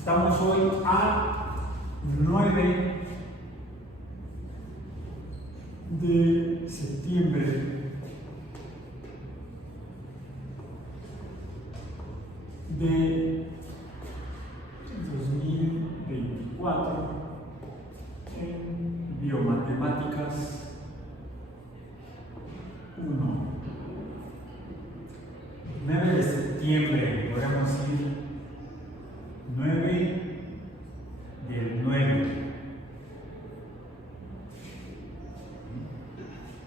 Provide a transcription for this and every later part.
Estamos hoy a 9 de septiembre de 2024 en Biomatemáticas 1. 9 de septiembre, podríamos decir 9 del 9.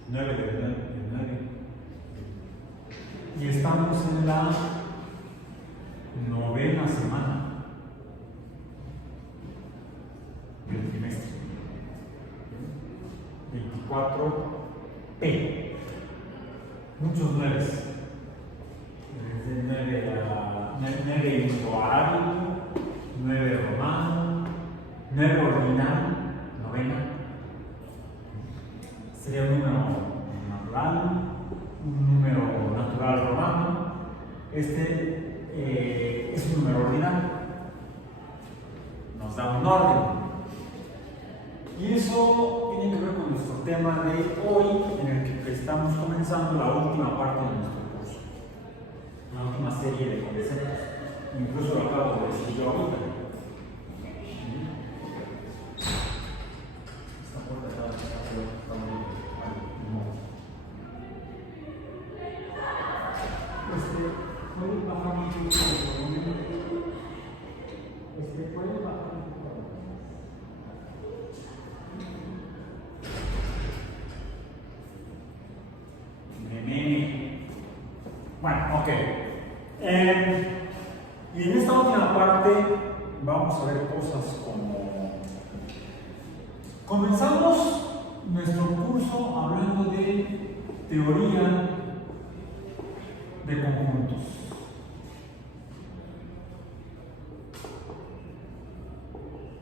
9 del 9. Y estamos en la 9ª semana del trimestre. 24P. Muchos 9. Desde 9 indo-arábigo, 9 romano, 9 ordinal, 9ª. Sería un número natural, un número natural romano. Este es un número ordinal. Nos da un orden. Y eso tiene que ver con nuestro tema de hoy, en el que estamos comenzando la última parte de nuestro curso. La última serie de conceptos. Incluso lo acabo de decir yo ahorita. Esta puerta está muy ¿puedes bajar un poco el volumen? ¿Puedes bajar un poco el volumen? Bueno, ok. Y en esta última parte vamos a ver cosas como... Comenzamos nuestro curso hablando de teoría de conjuntos.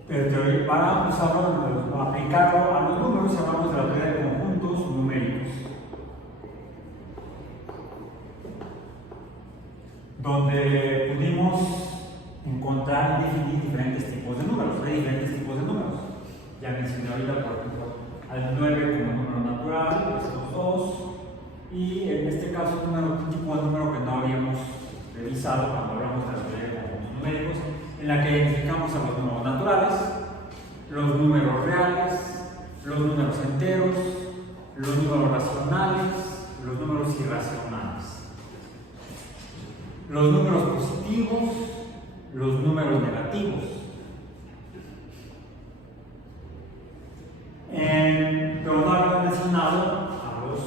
Pero para aplicarlo a los números, hablamos de la teoría de conjuntos numéricos, donde pudimos encontrar y definir diferentes tipos de números. Hay diferentes tipos de números. Ya mencioné ahorita, por ejemplo, al 9 como número natural, estos dos, y en este caso un tipo de número que no habíamos revisado cuando hablamos de la teoría de conjuntos numéricos, en la que identificamos a los números naturales, los números reales, los números enteros, los números racionales, los números irracionales, los números positivos, los números negativos. Pero no había mencionado a los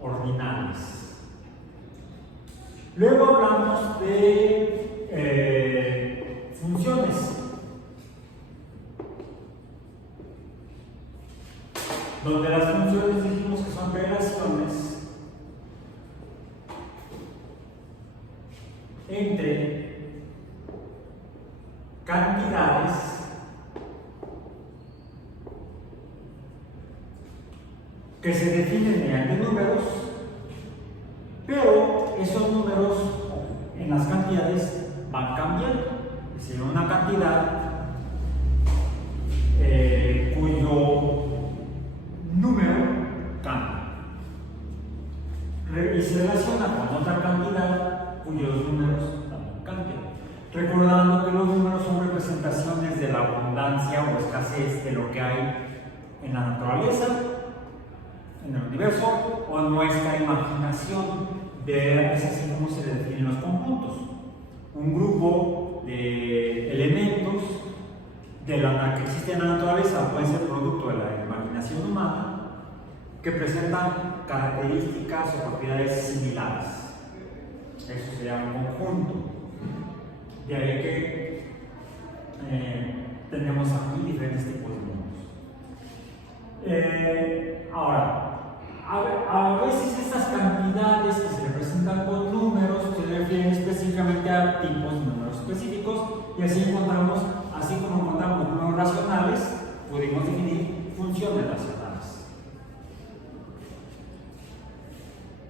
ordinales. Luego hablamos de funciones, donde las funciones dijimos que son relaciones entre cantidades que se definen mediante números, pero esos números en las cantidades van cambiando. Es decir, una cantidad cuyo número cambia y se relaciona con otra cantidad cuyos números también cambian. Recordando que los números son representaciones de la abundancia o escasez de lo que hay en la naturaleza, en el universo, o en nuestra imaginación. Es así como se definen los conjuntos. Un grupo de elementos que existen en la naturaleza pueden ser producto de la imaginación humana, que presentan características o propiedades similares. Eso se llama un conjunto. De ahí que tenemos aquí diferentes tipos de números. Ahora, a veces estas cantidades que se representan con números se refieren específicamente a tipos de números específicos, y así como encontramos números racionales, pudimos definir funciones racionales.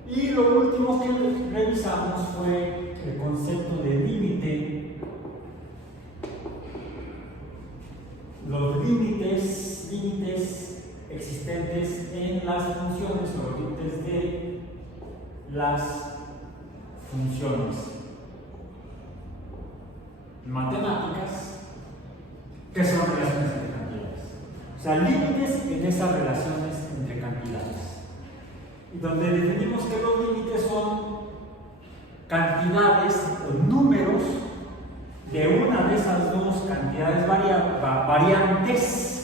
Y lo último que revisamos fue el concepto de límite existentes en las funciones o los límites de las funciones matemáticas que son relaciones entre cantidades. O sea, límites en esas relaciones entre cantidades. Y donde definimos que los límites son cantidades o números de una de esas dos cantidades variantes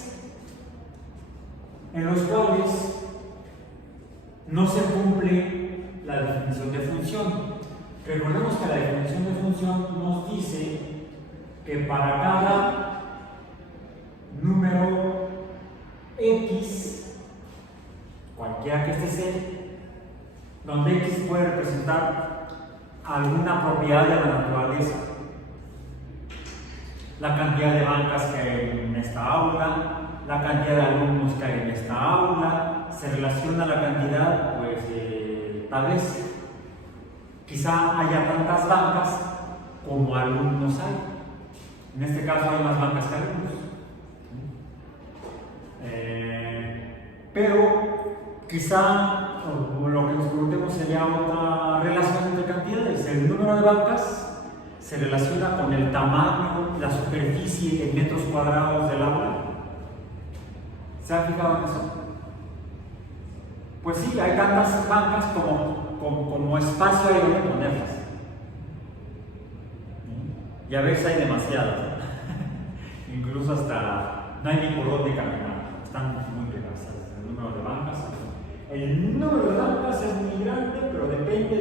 en los cuales no se cumple la definición de función. Recordemos que la definición de función nos dice que para cada número x, cualquiera que este sea, donde x puede representar alguna propiedad de la naturaleza, la cantidad de bancas que hay en esta aula, la cantidad de alumnos que hay en esta aula, se relaciona la cantidad, pues tal vez quizá haya tantas bancas como alumnos hay. En este caso hay más bancas que alumnos. Pero quizá lo que nos preguntemos sería otra relación entre cantidades. El número de bancas se relaciona con el tamaño, la superficie en metros cuadrados del aula. ¿Se han fijado en eso? Pues sí, hay tantas bancas como espacio hay donde ponerlas. Y a veces hay demasiadas. Incluso hasta no hay ni por dónde caminar. Están muy pegadas el número de bancas. El número de bancas es muy grande, pero depende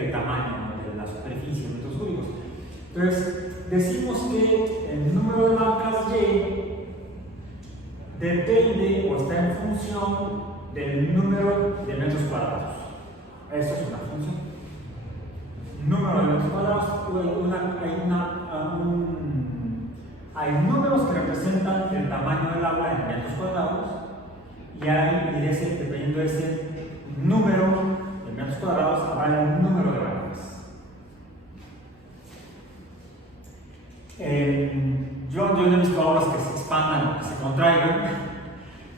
del tamaño, de la superficie, de metros cúbicos. Entonces, decimos que el número de bancas Y depende o está en función del número de metros cuadrados. Eso es una función. Número de metros cuadrados, hay números que representan el tamaño del aula en metros cuadrados y dependiendo de ese número de metros cuadrados habrá un número de bancas. Yo no he visto aulas que se expandan, que se contraigan,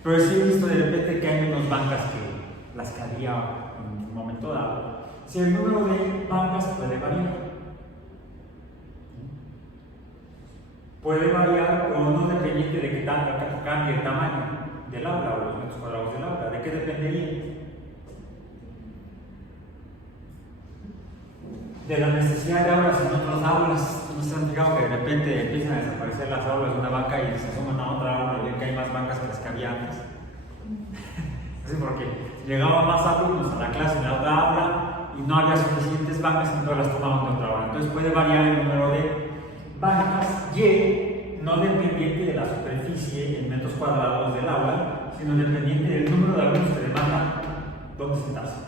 pero sí he visto de repente que hay menos bancas que las que había en un momento dado. Si el número de bancas puede variar. Puede variar, pero no dependiente de que cambie el tamaño del aula o los metros cuadrados del aula. ¿De qué dependería? De la necesidad de aulas en otras aulas. ¿No se han fijado que de repente empiezan a desaparecer las aulas de una banca y se suman a otra aula y ven que hay más bancas que las que había antes? Así porque llegaban más alumnos a la clase en la otra aula y no había suficientes bancas, entonces las tomaban de otra aula. Entonces puede variar el número de bancas Y, no dependiente de la superficie en metros cuadrados del aula, sino dependiente del número de alumnos que demandan dónde sentarse.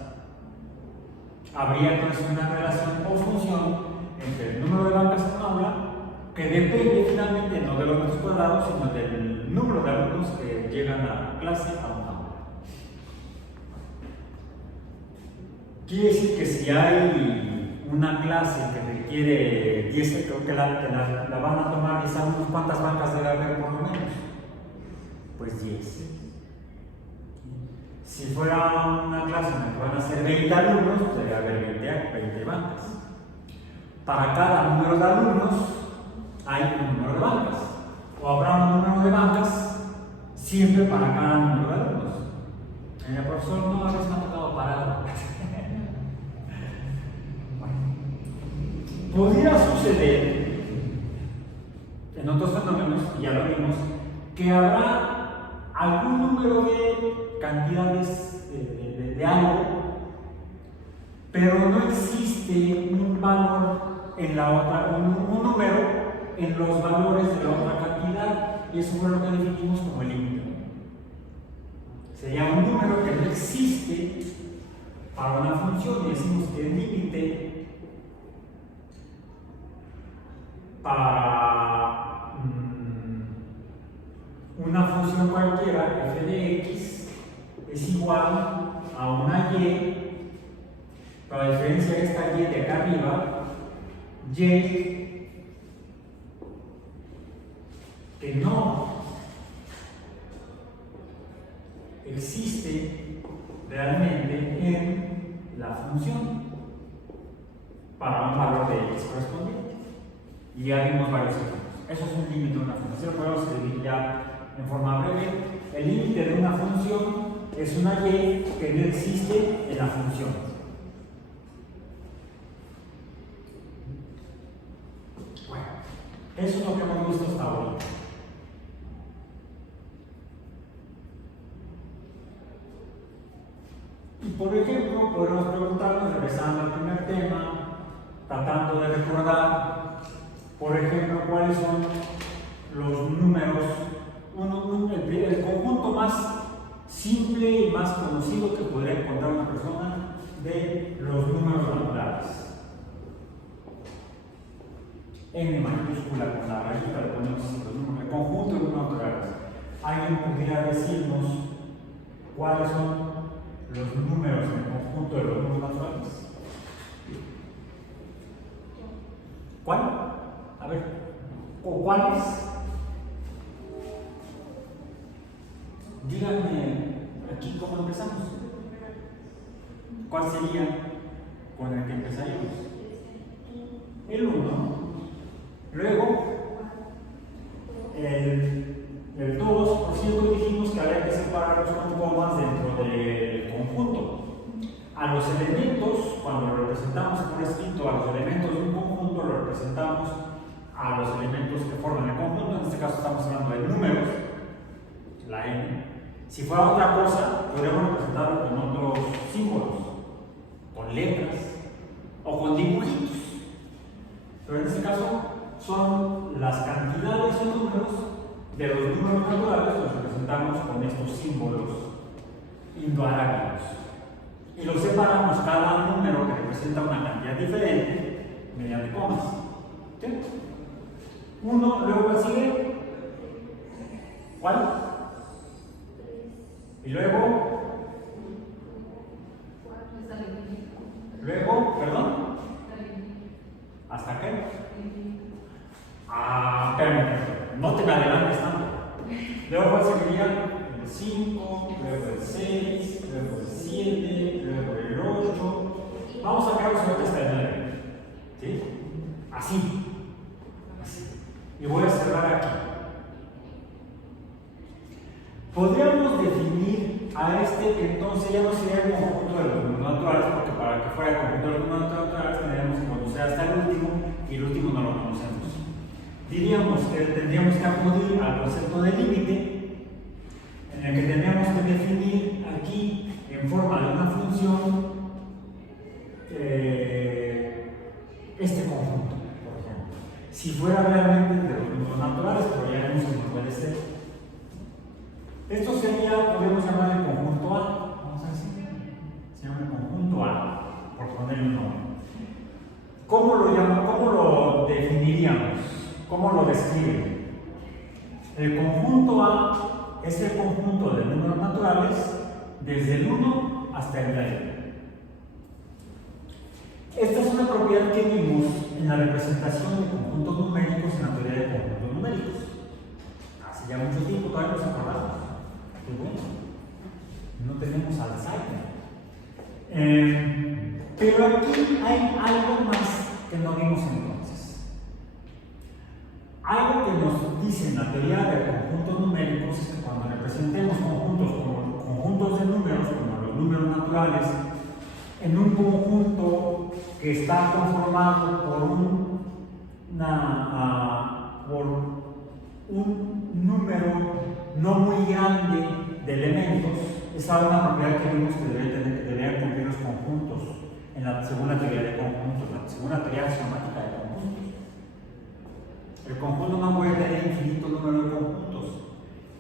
Habría entonces una relación o función entre el número de bancas en un aula que depende finalmente no de los metros cuadrados, sino del número de alumnos que llegan a clase a un aula. Quiere decir que si hay una clase que requiere 10, creo que la van a tomar 10 alumnos, ¿cuántas bancas debe haber por lo menos? Pues 10. Si fuera una clase en la que van a ser 20 alumnos, pues debe haber 20 bancas. Para cada número de alumnos hay un número de bancas. O habrá un número de bancas siempre para cada número de alumnos. El profesor no a veces me ha tocado parado. Podría suceder en otros fenómenos, y ya lo vimos, que habrá algún número de cantidades de algo, pero no existe un valor en la otra, un número en los valores de la otra cantidad, y eso fue lo que definimos como el límite. Sería un número que no existe para una función, y decimos que el límite para una función cualquiera, f de x, es igual a una y, para diferenciar esta y de acá arriba, y que no existe realmente en la función para un valor de x correspondiente. Y ya vimos varios ejemplos. Eso es un límite de una función. Así lo podemos escribir ya en forma breve. El límite de una función es una y que no existe en la función. Bueno, eso es lo que hemos visto hasta ahorita. Y por ejemplo, podemos preguntarnos, regresando al primer tema, tratando de recordar, por ejemplo, cuáles son los números, el conjunto más simple y más conocido que podría encontrar una persona de los números naturales. N mayúscula con la rayita le ponemos el conjunto de números naturales. ¿Alguien podría decirnos cuáles son los números en el conjunto de los números naturales? ¿Cuál? A ver, ¿o cuáles? Díganme aquí cómo empezamos. ¿Cuál sería con el que empezaríamos? El 1. Luego, el 2, por cierto, dijimos que había que separarlos con comas dentro del conjunto. A los elementos, cuando lo representamos por escrito, a los elementos de un conjunto, lo representamos a los elementos que forman el conjunto. En este caso estamos hablando de números, la n. Si fuera otra cosa, podríamos representarlo con otros símbolos, con letras o con dibujitos. Pero en este caso son las cantidades o números de los números naturales, los representamos con estos símbolos indoarábicos. Y los separamos cada número que representa una cantidad diferente mediante comas. ¿Sí? 1, luego sigue. ¿Cuál? Y luego, perdón, ¿hasta qué? Espérame, no te me adelantes tanto. Luego, ¿cuál sería? El 5, luego el 6, luego el 7, luego el 8. Vamos a sacar hasta el 9. ¿Sí? Así. Y voy a cerrar aquí. Podríamos definir a este que entonces ya no sería el conjunto de los números naturales, porque para que fuera el conjunto de los números naturales tendríamos que conocer hasta el último, y el último no lo conocemos. Diríamos que tendríamos que acudir al concepto de límite, en el que tendríamos que definir aquí, en forma de una función, este conjunto, por ejemplo. Si fuera realmente de los números naturales, pero ya vemos que no puede ser. Esto sería, podemos llamar el conjunto A. Vamos a decir, se llama el conjunto A, por ponerle un nombre. ¿Cómo lo definiríamos? ¿Cómo lo describe? El conjunto A es el conjunto de números naturales desde el 1 hasta el 9. Esta es una propiedad que vimos en la representación de conjuntos numéricos en la teoría de conjuntos numéricos. Hace ya mucho tiempo, todavía nos acordamos. Qué bueno, no tenemos Alzheimer. Pero aquí hay algo más que no vimos entonces. Algo que nos dice en la teoría de conjuntos numéricos es que cuando representemos conjuntos como conjuntos de números, como los números naturales, en un conjunto que está conformado por un número no muy grande de elementos, esa es una propiedad que vimos que deberían cumplir los conjuntos en la segunda teoría de conjuntos, la segunda teoría axiomática de conjuntos. El conjunto no puede tener infinito número de conjuntos,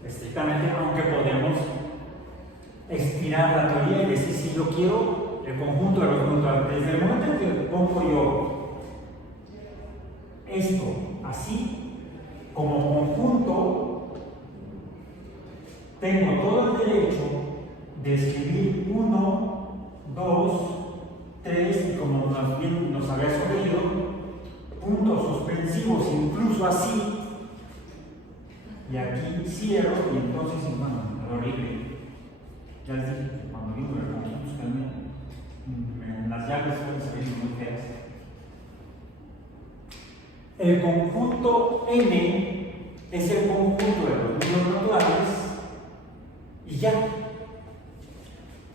estrictamente, aunque podemos estirar la teoría y decir, si yo quiero el conjunto de los números, desde el momento en que pongo yo esto así, como conjunto, tengo todo el derecho de escribir 1, 2, 3, y como nos había sugerido, puntos suspensivos, incluso así, y aquí cierro, y entonces, bueno, horrible. Ya les dije que cuando vino el conjunto, las llaves suelen salir muy feas. El conjunto N es el conjunto de los números naturales y ya.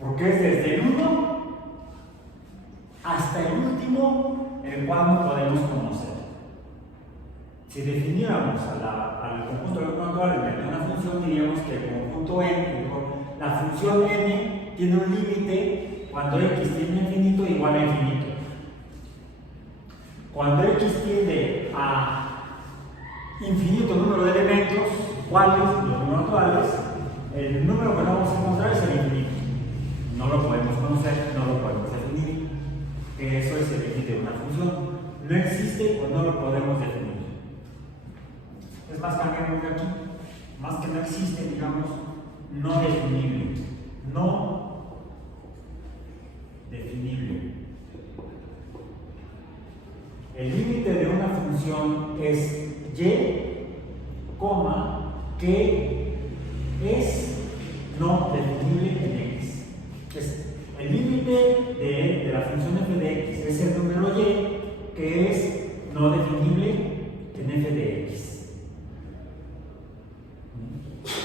Porque es desde el 1 hasta el último el cual no podemos conocer. Si definiéramos al conjunto de los números naturales mediante una función, diríamos que el conjunto N, la función N, tiene un límite cuando x tiende a infinito igual a infinito. Cuando x tiende a infinito número de elementos iguales, los números naturales, el número que vamos a encontrar es el infinito. No lo podemos conocer, no lo podemos definir. Eso es el límite de una función. No existe o no lo podemos definir. Es más, cambiamos de aquí. Más que no existe, digamos, no definible. No definible. El límite de una función es y, que es no definible en x. Entonces, el límite de la función f de x es el número y, que es no definible en f de x.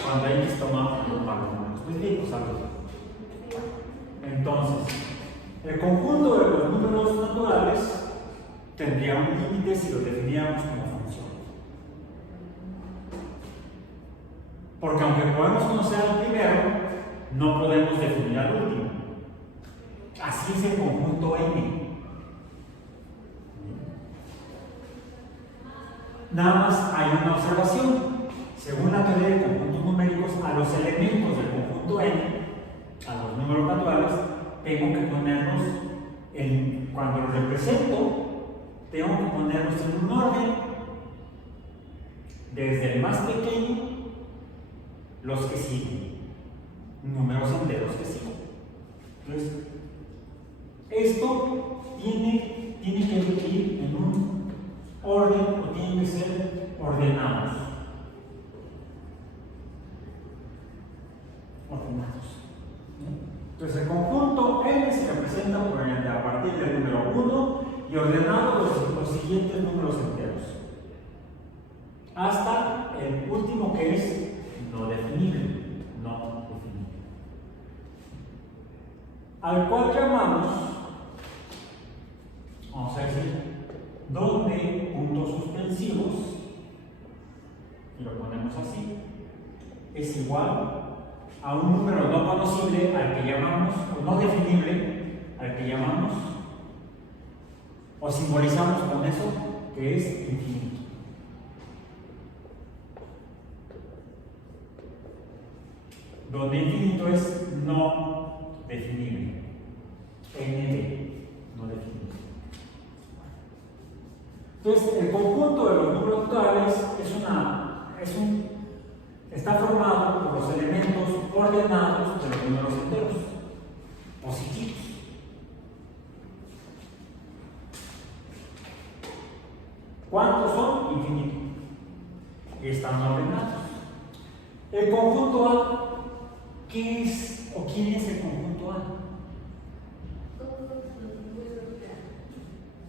Cuando x toma un valor específico, ¿sabes? Entonces, el conjunto de los números naturales tendría un límite si lo definiéramos como función. Porque aunque podemos conocer al primero, no podemos definir al último. Así es el conjunto N. Nada más hay una observación. Según la teoría de conjuntos numéricos, a los elementos del conjunto N, a los números naturales, tengo que ponerlos cuando los represento, tengo que ponerlos en un orden, desde el más pequeño, los que siguen, números enteros que siguen. Entonces, esto tiene que ir en un orden o tienen que ser ordenados. Entonces, el conjunto N se representa a partir del número 1 y ordenado los siguientes números enteros, hasta el último que es no definible. Al cual llamamos, vamos a decir, donde puntos suspensivos, y lo ponemos así, es igual a un número no conocible al que llamamos, o no definible al que llamamos, o simbolizamos con eso que es infinito. Donde infinito es no definible. ND, no definible. Entonces, el conjunto de los números naturales está formado por los elementos ordenados de los números enteros, positivos. ¿Cuántos son? Infinito. Y están ordenados. El conjunto A, ¿qué es o quién es el conjunto A?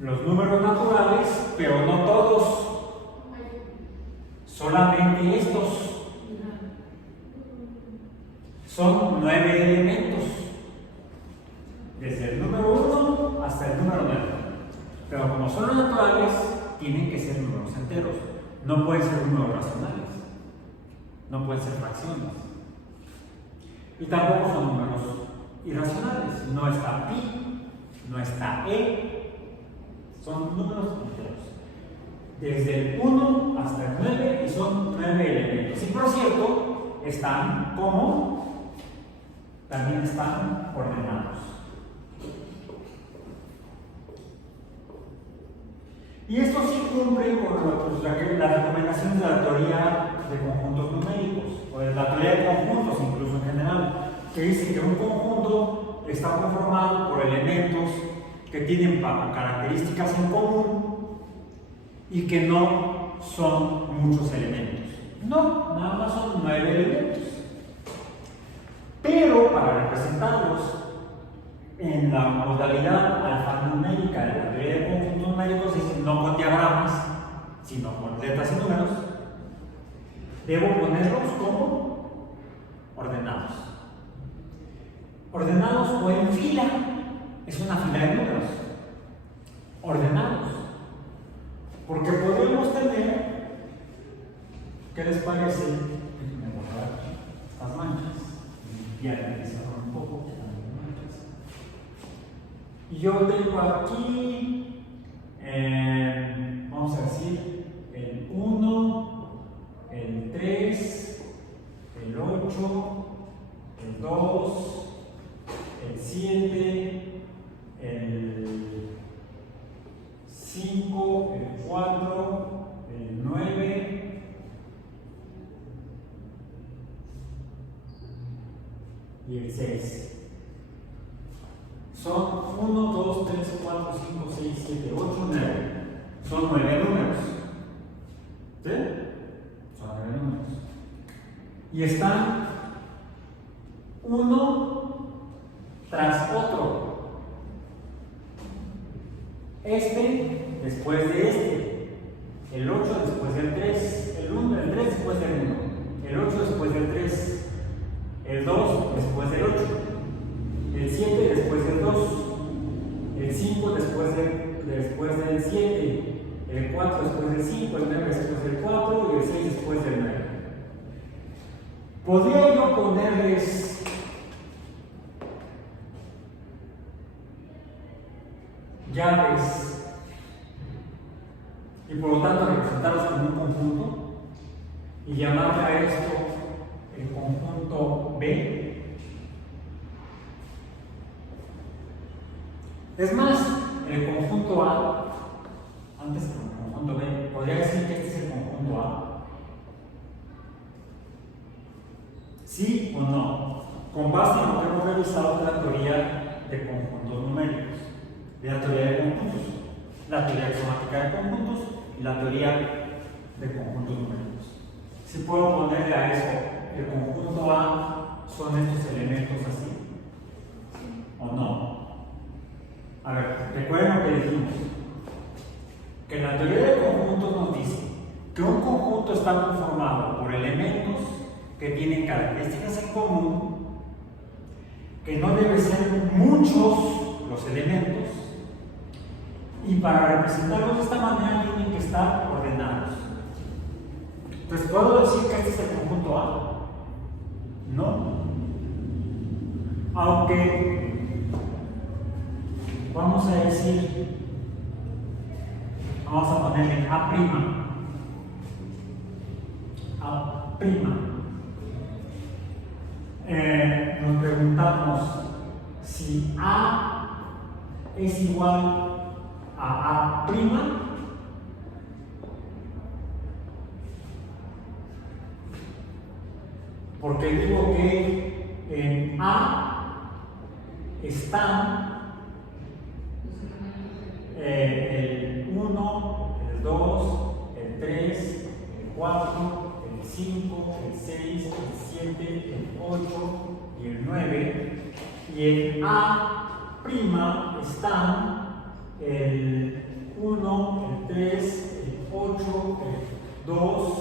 Los números naturales, pero no todos. Solamente estos. Son 9 elementos. Desde el número 1 hasta el número 9. Pero como son naturales, tienen que ser números enteros. No pueden ser números racionales. No pueden ser fracciones. Y tampoco son números irracionales. No está pi, no está e. Son números enteros. Desde el 1 hasta el 9 y son 9 elementos. Y por cierto, están como también están ordenados. Y esto sí cumple con las recomendaciones de la teoría de conjuntos numéricos, o de la teoría de conjuntos incluso en general, que dice que un conjunto está conformado por elementos que tienen características en común y que no son muchos elementos. No, nada más son 9 elementos. Pero para representarlos en la modalidad alfanumérica de la teoría de conjuntos numéricos, es decir, no con diagramas, sino con letras y números, debo ponerlos como ordenados. Ordenados o en fila, es una fila de números. Ordenados. Porque podemos tener, ¿qué les parece? Déjenme borrar estas manchas, limpiar un poco. Y yo tengo aquí, vamos a decir, el 1, el 3, el 8, el 2, el 7, el 5, el 4, el 9, y el 6. Son 1, 2, 3, 4, 5, 6, 7, 8, 9. Son 9 números. ¿Sí? Son 9 números. Y están uno tras otro. Este después de este. El 8 después del 3. El 1, el 3 después del 1. El 8 después del 3. El 2 después del 8. El 7 después del 2, el 5 después del 7, el 4 después del 5, el 9 después del 4 y el 6 después del 9. Podría yo ponerles llaves y por lo tanto representarlos como un conjunto y llamarle a esto el conjunto B. Es más, el conjunto A, antes que el conjunto B, podría decir que este es el conjunto A. ¿Sí o no? Con base en lo que hemos revisado de la teoría de conjuntos numéricos, de la teoría de conjuntos, la teoría axiomática de conjuntos y la teoría de conjuntos numéricos. Si puedo ponerle a eso, el conjunto A son estos elementos así, ¿o no? A ver, recuerden lo que dijimos, que la teoría de conjuntos nos dice que un conjunto está conformado por elementos que tienen características en común, que no deben ser muchos los elementos, y para representarlos de esta manera tienen que estar ordenados. Entonces, ¿puedo decir que este es el conjunto A? No. Aunque vamos a decir, vamos a ponerle A'. Nos preguntamos si A es igual a A', porque digo que en A están el 1, el 2, el 3, el 4, el 5, el 6, el 7, el 8 y el 9. Y en A' están el 1, el 3, el 8, el 2,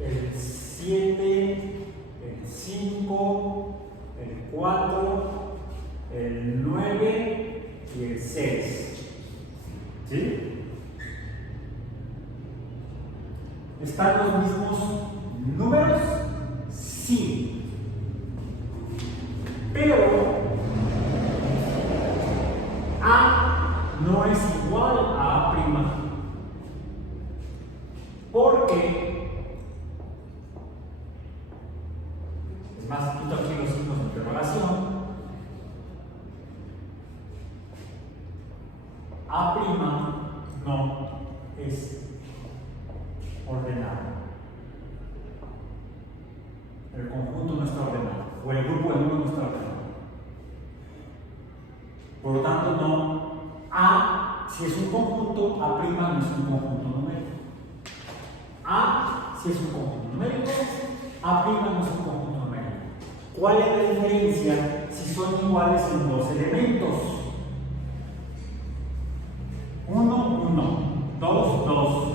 el 7, el 5, el 4, el 9 y el 6. ¿Sí? ¿Están los mismos números? Sí. Pero A no es igual a A'. Porque, es más, quito aquí los signos de interrogación. A' no es ordenado. El conjunto no está ordenado, o el grupo de números no está ordenado. Por lo tanto, no. A, si es un conjunto, A' no es un conjunto numérico. A, si es un conjunto numérico, A' no es un conjunto numérico. ¿Cuál es la diferencia si son iguales en dos elementos? 1, 1, 2, 2,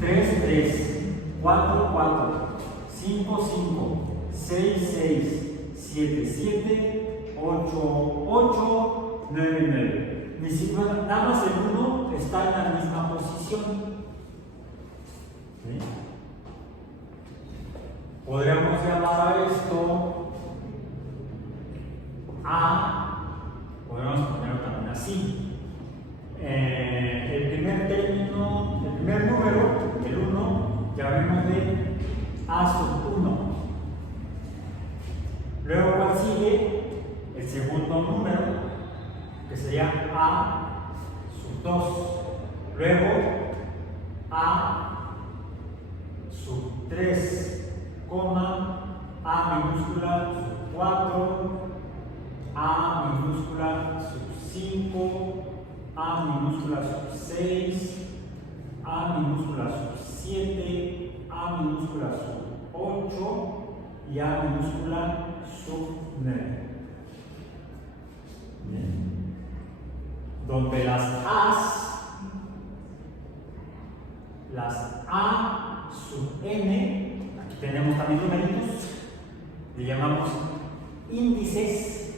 3, 3, 4, 4, 5, 5, 6, 6, 7, 7, 8, 8, 9, 9. Ni siquiera, nada más el 1 está en la misma posición. ¿Sí? Podríamos llamar a esto A, podríamos ponerlo también así. El primer término, el primer número, el 1, llamémosle A sub 1. Luego, ¿cuál sigue? El segundo número, que sería A sub 2. Luego, A sub 3, A minúscula sub 4, A minúscula sub 5, A minúscula sub 6, A minúscula sub 7, A minúscula sub 8 y A minúscula sub 9. Bien. Donde las A sub n, aquí tenemos también numeritos, le llamamos índices,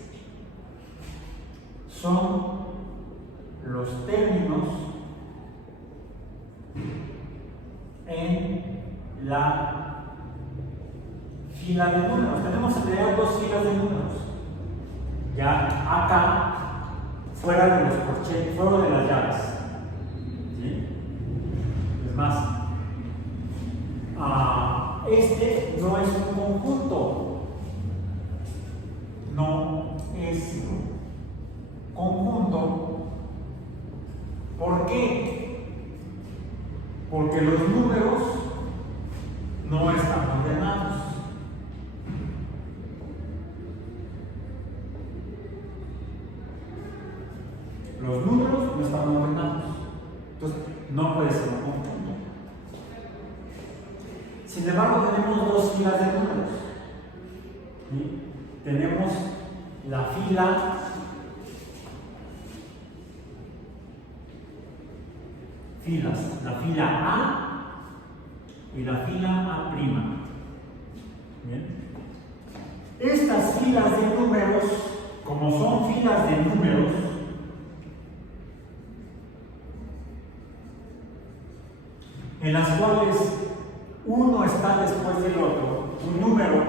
son los términos en la fila de números. Tenemos en realidad dos filas de números. Ya acá, fuera de los corchetes, fuera de las llaves. ¿Sí? Es más, este no es un conjunto. No es conjunto. ¿Por qué? Porque los números no están ordenados. Los números no están ordenados. Entonces, no puede ser un conjunto. Sin embargo, tenemos dos filas de números. ¿Sí? Tenemos la fila la fila A y la fila A'. Bien. Estas filas de números, como son filas de números, en las cuales uno está después del otro, un número,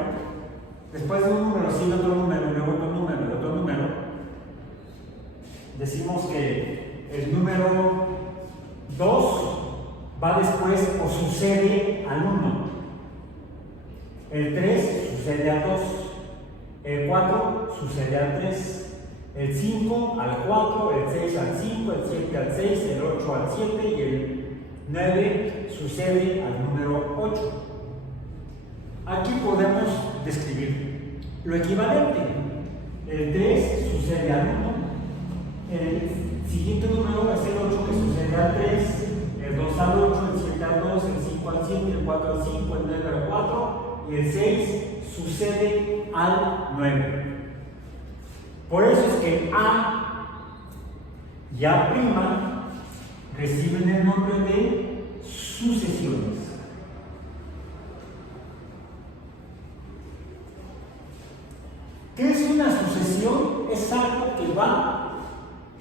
después de un número sigue otro número, luego otro número y otro número, decimos que el número 2 va después o sucede al 1, el 3 sucede al 2, el 4 sucede al 3, el 5 al 4, el 6 al 5, el 7 al 6, el 8 al 7 y el 9 sucede al número 8. Aquí podemos describir lo equivalente. El 3 sucede al 1, el siguiente número es el 8 que sucede al 3, el 2 al 8, el 7 al 2, el 5 al 7, el 4 al 5, el 9 al 4 y el 6 sucede al 9. Por eso es que A y A' reciben el nombre de sucesiones. ¿Qué es una sucesión? Es algo que va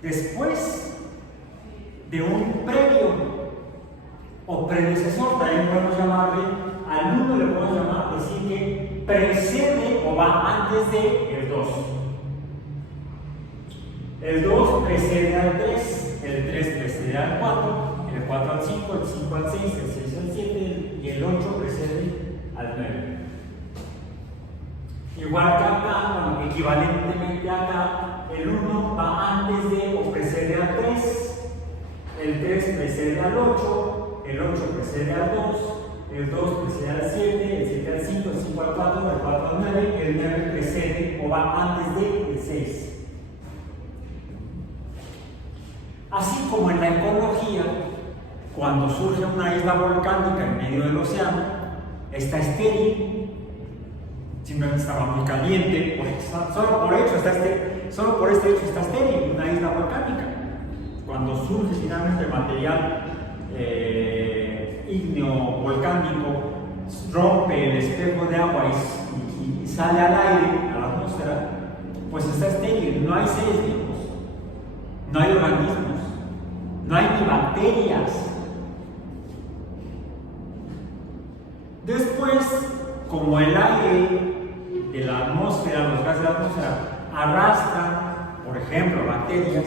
después de un previo o predecesor. También podemos llamarle, al 1 le podemos decir que precede o va antes de el 2. El 2 precede al 3, el 3 precede al 4, el 4 al 5, el 5 al 6, el 6 al 7 y el 8 precede al 9. Igual que acá, bueno, equivalentemente acá, el 1 va antes de o precede al 3, el 3 precede al 8, el 8 precede al 2, el 2 precede al 7, el 7 al 5, el 5 al 4, el 4 al 9, el 9 precede o va antes de el 6. Así como en la ecología, cuando surge una isla volcánica en medio del océano, está estéril, simplemente estaba muy caliente, solo por este hecho está estéril, una isla volcánica. Cuando surge finalmente el material ígneo volcánico, rompe el espejo de agua y sale al aire, a la atmósfera, pues está estéril, no hay seres vivos, no hay organismos, no hay ni bacterias. Después, como el aire de la atmósfera, los gases de la atmósfera arrastran, por ejemplo, bacterias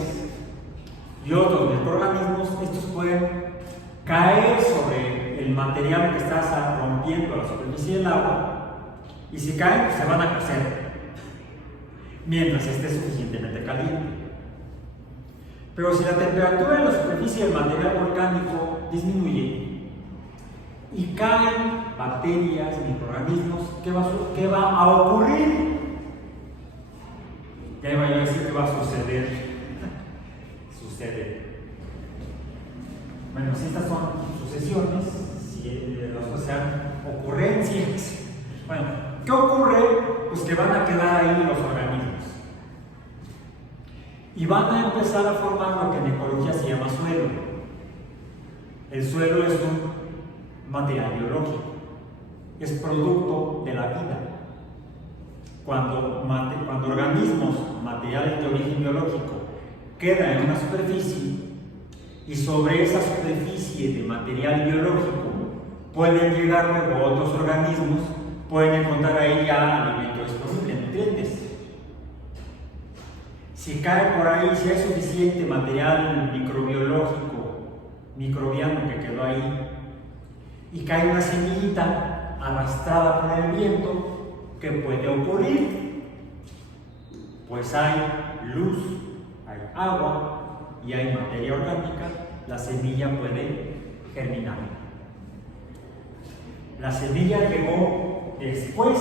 y otros microorganismos, estos pueden caer sobre el material que está rompiendo la superficie del agua, y si caen, pues se van a cocer mientras esté suficientemente caliente. Pero si la temperatura de la superficie del material volcánico disminuye y caen bacterias, microorganismos, ¿qué va a ocurrir? Ya iba yo a decir que va a suceder. Bueno, si estas son sucesiones, si las cosas sean ocurrencias. Bueno, ¿qué ocurre? Pues que van a quedar ahí los organismos y van a empezar a formar lo que en ecología se llama suelo. El suelo es un material biológico, es producto de la vida. Cuando organismos, materiales de origen biológico, quedan en una superficie, y sobre esa superficie de material biológico pueden llegar luego otros organismos, pueden encontrar ahí ya alimento disponible, nutrientes. Si cae por ahí, si hay suficiente material microbiológico, microbiano que quedó ahí, y cae una semillita arrastrada por el viento, ¿qué puede ocurrir? Pues hay luz, hay agua y hay materia orgánica, la semilla puede germinar. La semilla llegó después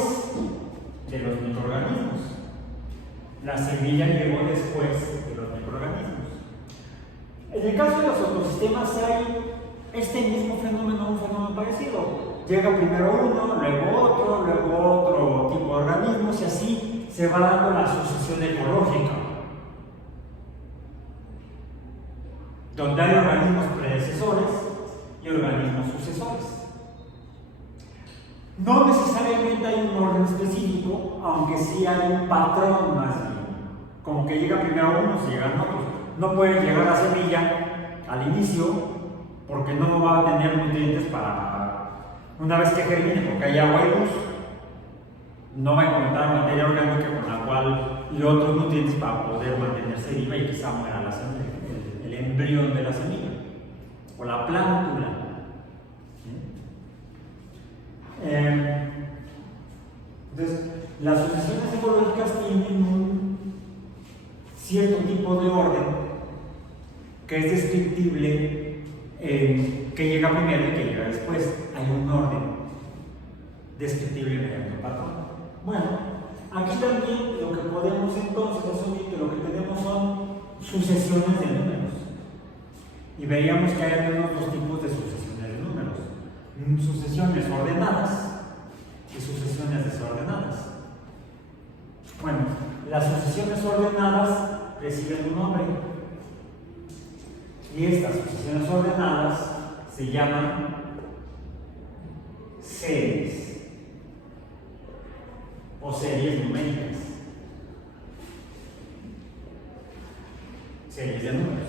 de los microorganismos. La semilla llegó después de los microorganismos. En el caso de los ecosistemas hay este mismo fenómeno, un fenómeno parecido. Llega primero uno, luego otro tipo de organismos, y así se va dando la sucesión ecológica, donde hay organismos predecesores y organismos sucesores. No necesariamente hay un orden específico, aunque sí hay un patrón más bien. Como que llega primero uno, se llegan otros. No puede llegar la semilla al inicio, porque no va a tener nutrientes para una vez que germine, porque hay agua y luz, no va a encontrar materia orgánica con la cual y otros nutrientes para poder mantenerse viva y quizá muera la semilla, el embrión de la semilla o la plántula. Entonces, las sucesiones ecológicas tienen un cierto tipo de orden que es descriptible, que llega primero y que llega después. Hay un orden descriptible mediante un patrón. Bueno, aquí también lo que podemos entonces asumir que lo que tenemos son sucesiones de números, y veríamos que hay al menos dos tipos de sucesiones de números: sucesiones ordenadas y sucesiones desordenadas. Bueno, las sucesiones ordenadas reciben un nombre, y estas sucesiones ordenadas se llaman series o series numéricas. Series de números.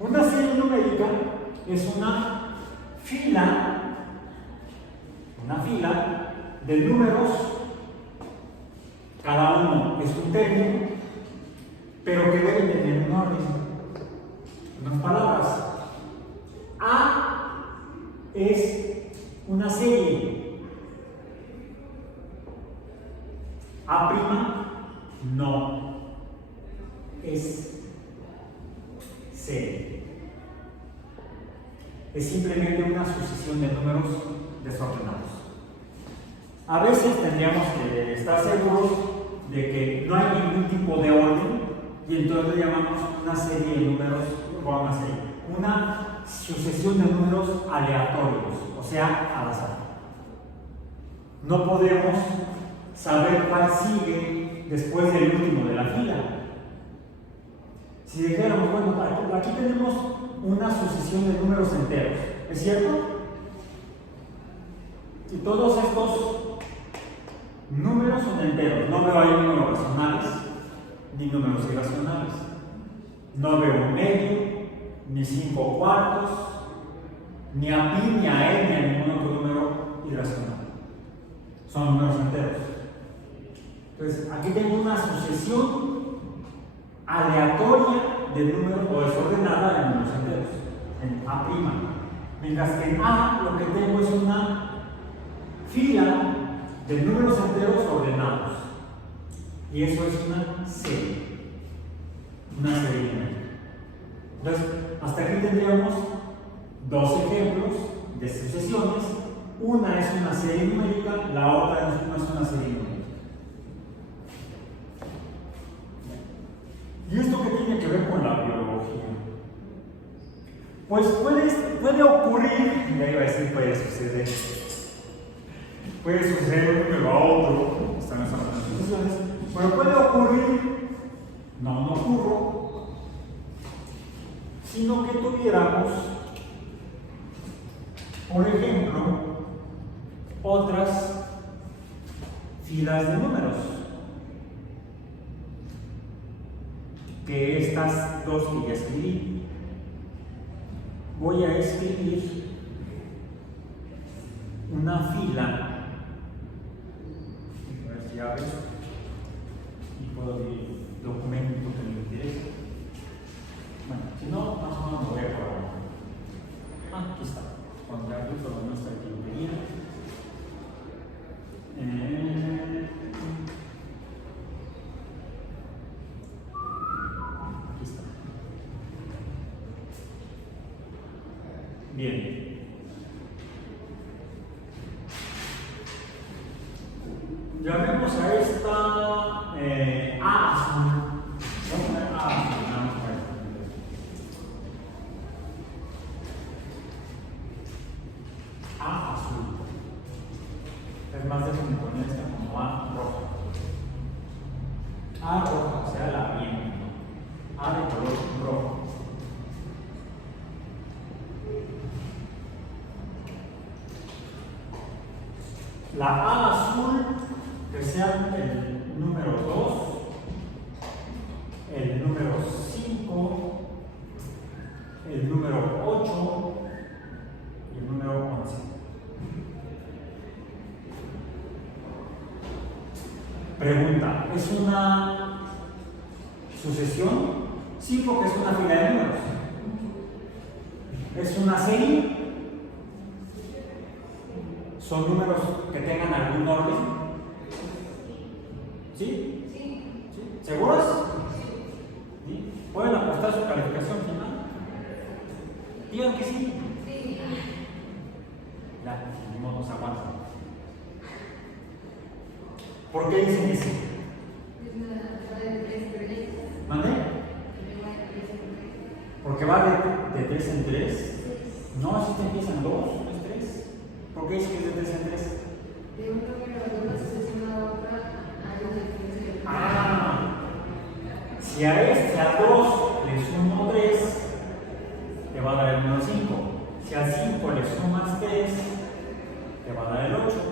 Una serie numérica es una fila de números, cada uno es un término, pero que deben tener un orden. En otras palabras, A es una serie, A' no es serie. Es simplemente una sucesión de números desordenados. A veces tendríamos que estar seguros de que no hay ningún tipo de orden, y entonces le llamamos una serie de números, una sucesión de números aleatorios, o sea, al azar. No podemos saber cuál sigue después del último de la fila. Si dijéramos, bueno, aquí tenemos una sucesión de números enteros, ¿es cierto? Y todos estos números son enteros, no veo ahí números racionales ni números irracionales. No veo un medio, ni 5 cuartos, ni a pi, ni a e, ni a ningún otro número irracional. Son números enteros. Entonces, aquí tengo una sucesión aleatoria de números o desordenada de números enteros, en A'. Mientras que en A lo que tengo es una fila de números enteros ordenados. Y eso es una serie. Una serie numérica. Entonces, hasta aquí tendríamos dos ejemplos de sucesiones. Una es una serie numérica, la otra no es una serie numérica. ¿Y esto qué tiene que ver con la biología? Pues puede ocurrir, ya iba a decir puede suceder de un número a otro, están esas sucesiones, pero puede ocurrir, no ocurro, sino que tuviéramos, por ejemplo, otras filas de números. Que estas dos que ya escribí. Voy a escribir una fila. A ver si abro y puedo abrir el documento que me interesa. Bueno, si no, más o menos lo voy a probar. Aquí está. Cuando abro todo nuestra librería. Bien. Llamemos a esta A azul. Vamos a poner A azul. A azul. Es más, déjenme poner esta como A roja. A roja, o sea, la bien. A de color rojo. La A azul, que sea el número 2, el número 5, el número 8 y el número 11. Pregunta, ¿es una sucesión? Sí, porque es una fila de números. ¿Es una serie? ¿Son números que tengan algún orden? ¿Sí? Sí. ¿Seguros? ¿Sí? ¿Pueden apostar su calificación final? Digan que sí. Sí. Ya, ni modo, se aguantan. ¿Por qué dicen eso? ¿Mande? ¿Porque va de 3 en 3? No, si te empiezan 2, no es 3. ¿Por qué dice que es de 3 en 3? De un número de una sucesión a otra hay una diferencia. Si a este, al 2, le sumo 3, te va a dar el número 5. Si al 5 le sumas 3, te va a dar el 8.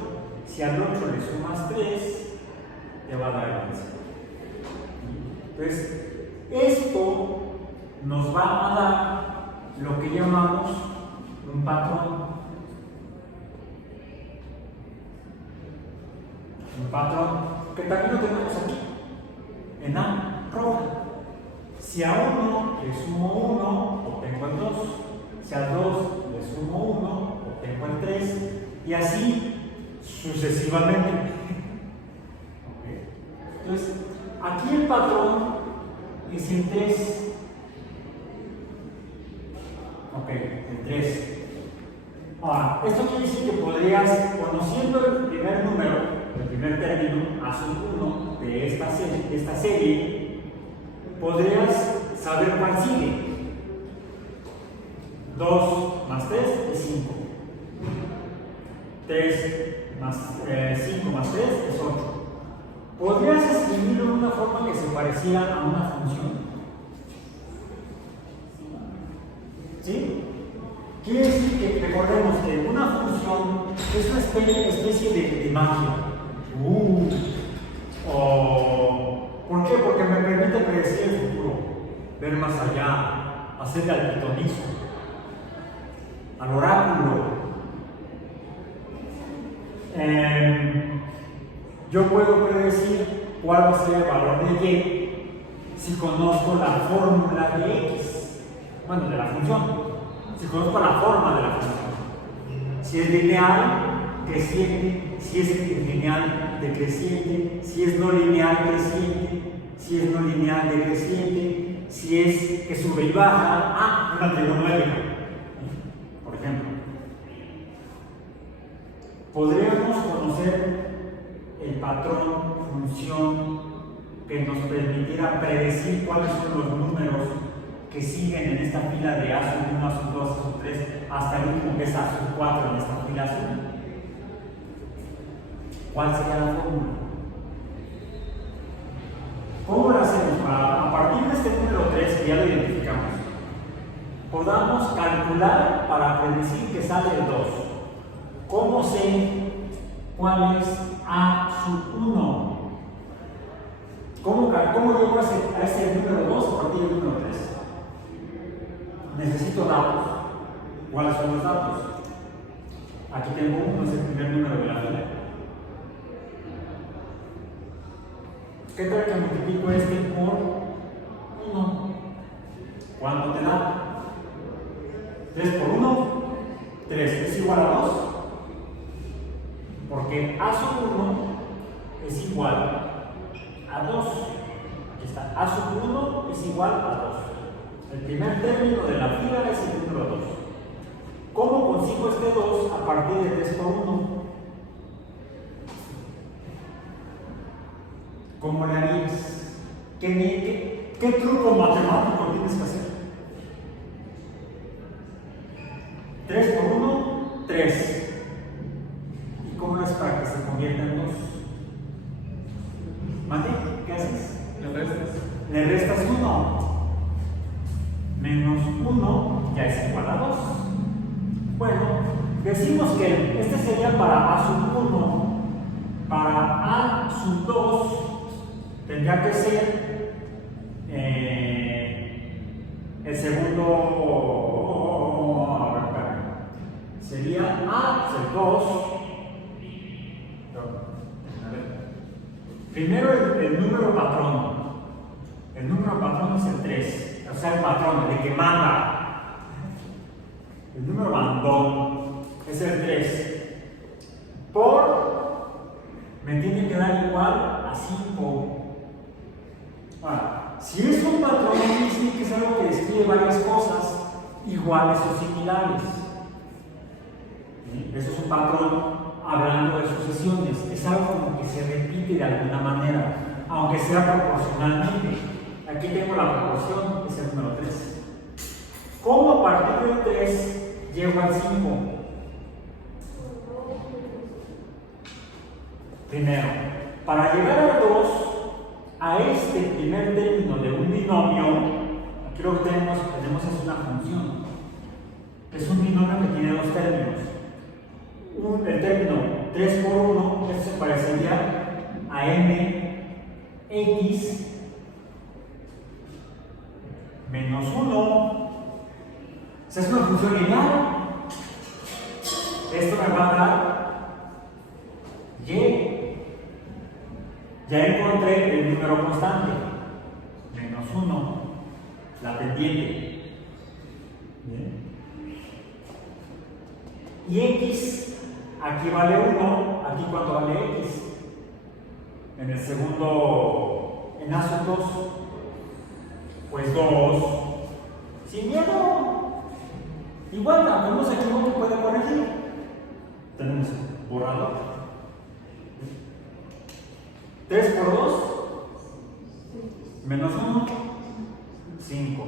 Si al 8 le sumas 3, te va a dar el 11. Entonces, esto nos va a dar lo que llamamos un patrón. Un patrón que también lo tenemos aquí, en A roja. Si a 1 le sumo 1, obtengo el 2. Si a 2 le sumo 1, obtengo el 3. Y así sucesivamente. Okay. Entonces, aquí el patrón es el 3. Ok, el 3. Ahora, esto quiere decir que podrías, conociendo el primer número, el primer término, A sub 1 de esta serie, podrías saber cuál sigue. 2 más 3 es 5. 3 más 5 más 3 es 8. ¿Podrías escribirlo de una forma que se pareciera a una función? ¿Sí? Quiere decir que recordemos que una función es una especie de magia. ¿Por qué? Porque me permite predecir el futuro, ver más allá, hacerle al pitonizo, al oráculo. Yo puedo predecir cuál va a ser el valor de y si conozco la fórmula de x, bueno, de la función, si conozco la forma de la función, si es lineal, creciente, si es lineal decreciente, si es no lineal creciente, si es no lineal decreciente, si es que sube y baja, una trigonométrica, por ejemplo. Podríamos conocer el patrón, función que nos permitiera predecir cuáles son los números que siguen en esta fila de A sub 1, A sub 2, A sub 3, hasta el último que es A sub 4 en esta fila azul. ¿Cuál sería la fórmula? ¿Cómo lo hacemos? A partir de este número 3, que ya lo identificamos, podamos calcular para predecir que sale el 2. ¿Cómo sé cuál es A sub 1? ¿Cómo llego a ese número 2 a partir del número 3? Necesito datos. ¿Cuáles son los datos? Aquí tengo uno, es el primer número de la fila. ¿Qué tal que multiplico este por 1? ¿Cuánto te da? 3 por 1, 3 es igual a 2. Porque A sub 1 es igual a 2. Aquí está. A sub 1 es igual a 2. El primer término de la fila es el número 2. ¿Cómo consigo este 2 a partir de 3 por 1? ¿Cómo le harías? ¿Qué truco matemático tienes que hacer? 3 por 1, 3. ¿Y cómo es para que se convierta en 2? ¿Mate? ¿Qué haces? Le restas 1. Menos 1 ya es igual a 2. Bueno, decimos que este sería para A sub 1. Para A sub 2 tendría que ser el segundo. Sería A sub 2. Primero el número patrón. El número patrón es el 3. O sea, el patrón, el que manda. El número mandón es el 3. Me tiene que dar igual a 5. Ahora, si es un patrón, dice que es algo que describe varias cosas iguales o similares. ¿Sí? Eso es un patrón hablando de sucesiones. Es algo como que se repite de alguna manera, aunque sea proporcionalmente. Aquí tengo la proporción, es el número 3. ¿Cómo a partir del 3 llego al 5? Primero, para llegar al 2, a este primer término de un binomio, aquí lo que tenemos es una función. Es un binomio que tiene dos términos. El término 3 por 1, esto se parecería a mx menos 1. Esa es una función lineal. Esto me va a dar y. Ya encontré el número constante, menos 1, la pendiente. Bien. Y x, aquí vale 1, aquí cuánto vale x. En el segundo, en A sub 2, pues 2. Sin miedo. Igual, aunque uno se equivoque, puede corregir. Tenemos borrador. 3 por 2, menos 1, 5.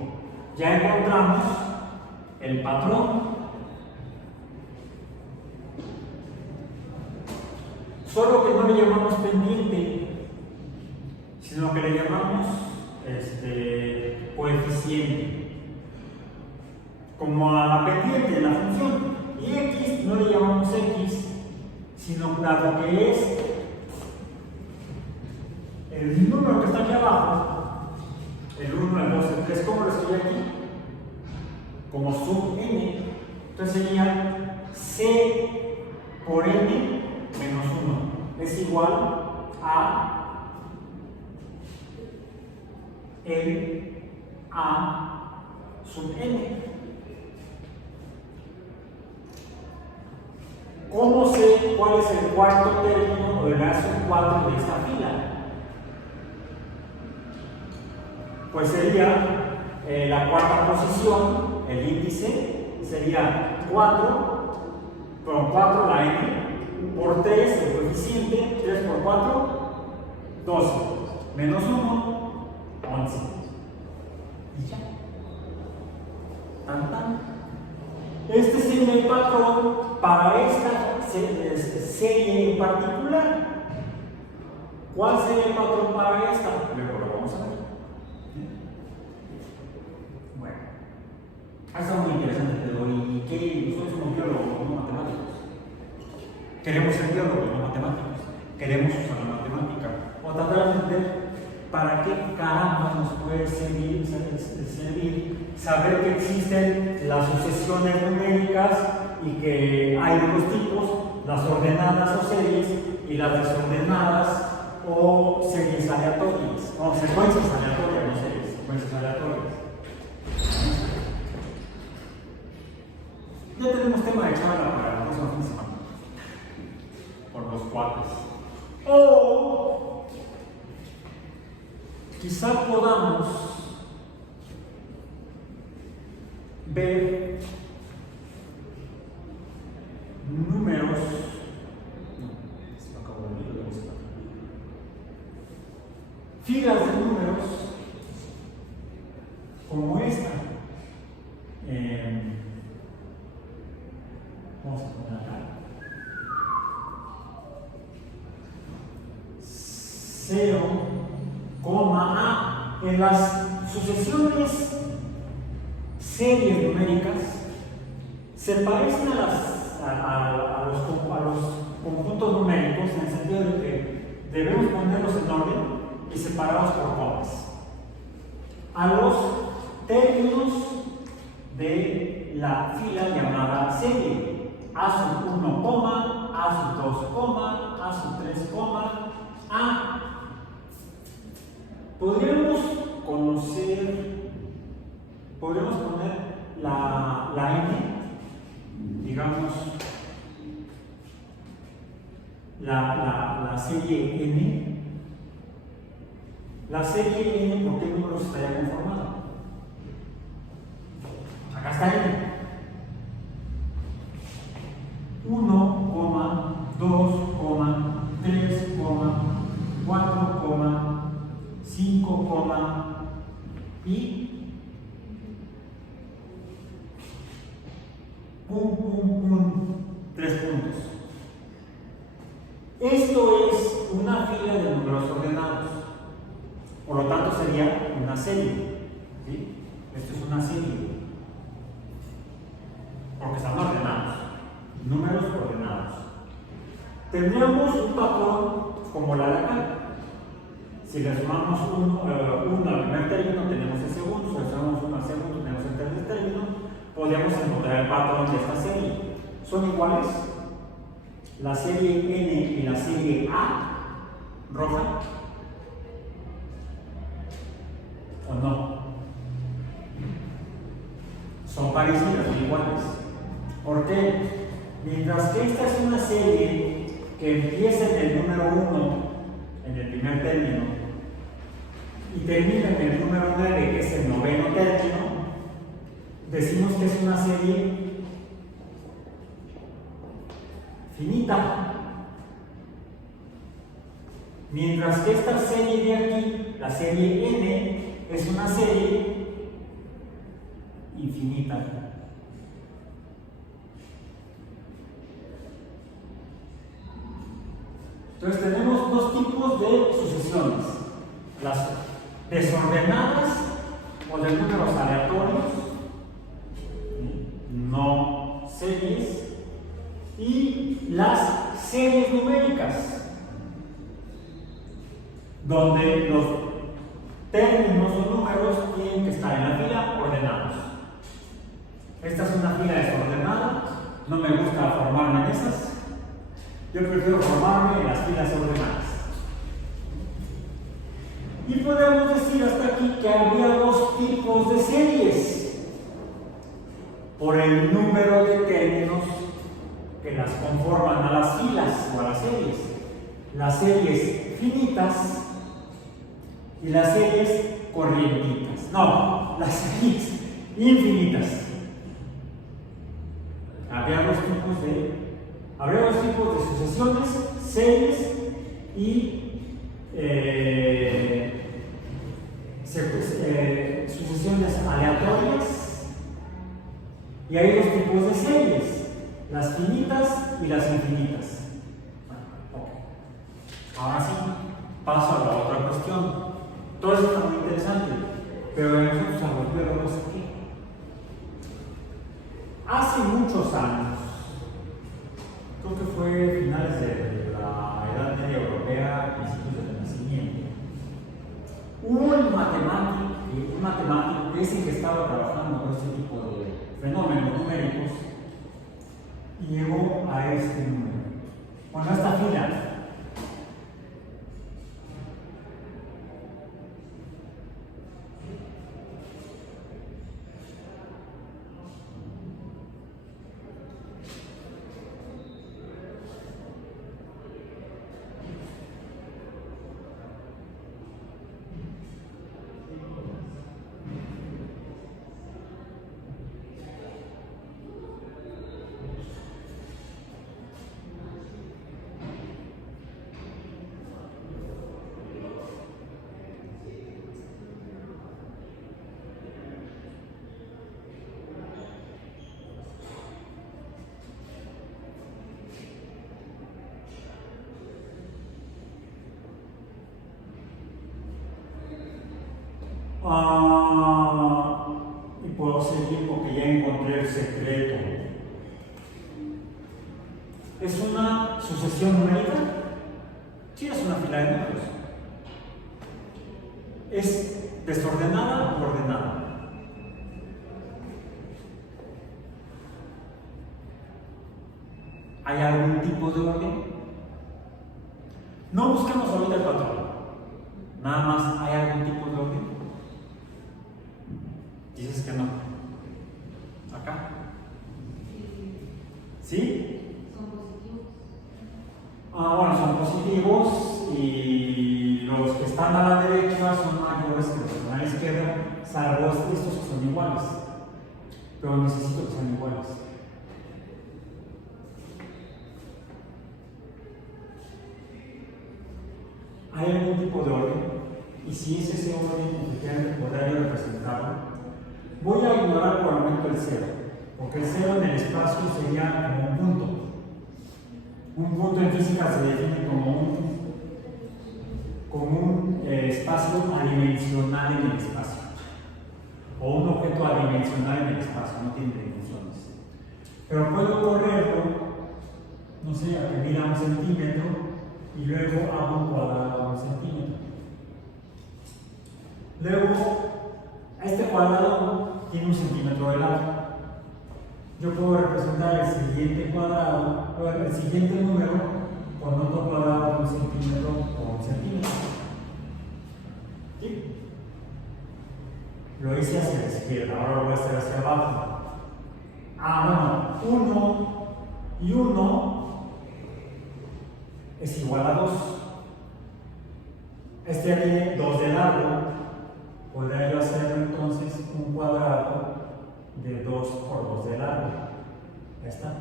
Ya encontramos el patrón. Solo que no le llamamos pendiente. coeficiente, como a la pendiente de la función. Y x no le llamamos x, sino dado que es el número que está aquí abajo, el 1, el 2, el 3, ¿cómo lo escribí aquí? Como sub n. Entonces sería c por n menos 1 es igual a el a sub n. ¿Cómo sé cuál es el cuarto término o el A sub 4 de esta fila? Pues sería la cuarta posición, el índice, sería 4, con 4 la n, por 3 el coeficiente, 3 por 4, 12, menos 1, 11. Y ya. Tan, tan. Este sería el patrón para esta serie en particular. ¿Cuál sería el patrón para esta? Luego lo vamos a ver. Bueno, está muy interesante, pero ¿y qué? Nosotros somos biólogos, no matemáticos. Queremos ser biólogos, no matemáticos. Queremos usar la matemática. O tratar de entender para qué caramba nos puede servir saber que existen las sucesiones numéricas y que hay dos tipos, las ordenadas o series y las desordenadas o series aleatorias, o secuencias aleatorias, no series, secuencias aleatorias. Ya tenemos tema de charla para la próxima fin de semana, por los cuates. O quizá podamos ver números, filas de números como esta. Vamos a poner acá 0, A. En las sucesiones series numéricas se parecen a los conjuntos numéricos en el sentido de que debemos ponerlos en orden y separados por comas. A los términos de la fila llamada serie, A sub 1, A sub 2, A sub 3, A. Podríamos poner la n, digamos, la serie n. La serie n, ¿por qué números estaría conformada? Acá está n. 1, 2, 3, 4, 5, y pum, 3 puntos. Esto es una fila de números ordenados. Por lo tanto sería una serie. ¿Sí? Esto es una serie. Porque están ordenados. Números ordenados. Tendríamos un patrón como la de acá. Si le sumamos 1 al primer término, tenemos el segundo. Si le sumamos 1 al segundo, tenemos el tercer término. Podríamos encontrar el patrón de esta serie. ¿Son iguales? La serie N y la serie A, roja, ¿o no? Son parecidas, son iguales. ¿Por qué? Mientras que esta es una serie que empieza en el número 1, en el primer término, y termina en el número 9, que es el noveno término, decimos que es una serie finita. Mientras que esta serie de aquí, la serie N, es una serie infinita. Entonces tenemos dos tipos de sucesiones: las desordenadas o de de números aleatorios, no series, y las series numéricas, donde los términos o números tienen que estar en la fila ordenados. Esta es una fila desordenada, no me gusta formarme en esas, yo prefiero formarme en las filas ordenadas. Y podemos decir hasta aquí que habría dos tipos de series, por el número de términos que las conforman a las filas o a las series. Las series finitas y las series corrientitas. No, las series infinitas. Habría dos tipos de sucesiones, series y sucesiones aleatorias, y hay dos tipos de series, las finitas y las infinitas. Ahora sí, paso a la otra cuestión. Todo esto está muy interesante, pero nosotros a los biólogos aquí. Hace muchos años, creo que fue finales de la Edad Media Europea, principios del Renacimiento, hubo un matemático que es el que estaba trabajando con este tipo de fenómenos numéricos y llegó a este número. Bueno, a esta fila. Y puedo seguir porque ya encontré el secreto. ¿Es una sucesión numérica? Sí, es una fila de números. ¿Es desordenada o ordenada? ¿Hay algún tipo de orden? No busquemos ahorita el patrón. Nada más, ¿hay algún tipo de orden? Dices que no. ¿Acá? ¿Sí? Son positivos. Bueno, son positivos y los que están a la derecha son mayores que los que están a la izquierda, salvo estos que son iguales. Pero necesito que sean iguales. ¿Hay algún tipo de orden? Y si es ese orden, efectivamente podría yo representarlo. Voy a ignorar por el momento el cero, porque el cero en el espacio sería como un punto. Un punto en física se define como un espacio adimensional en el espacio, o un objeto adimensional en el espacio, no tiene dimensiones. Pero puedo correrlo, no sé, a que mida 1 centímetro y luego hago un cuadrado a 1 centímetro. Luego, a este cuadrado tiene 1 centímetro de lado. Yo puedo representar el siguiente cuadrado, el siguiente número, con otro cuadrado de 1 centímetro por 1 centímetro. ¿Sí? Lo hice hacia la izquierda, ahora lo voy a hacer hacia abajo. Bueno, 1 y 1 es igual a 2. Este tiene 2 de largo. Podría yo hacer entonces un cuadrado de 2 por 2 de largo. Ya está.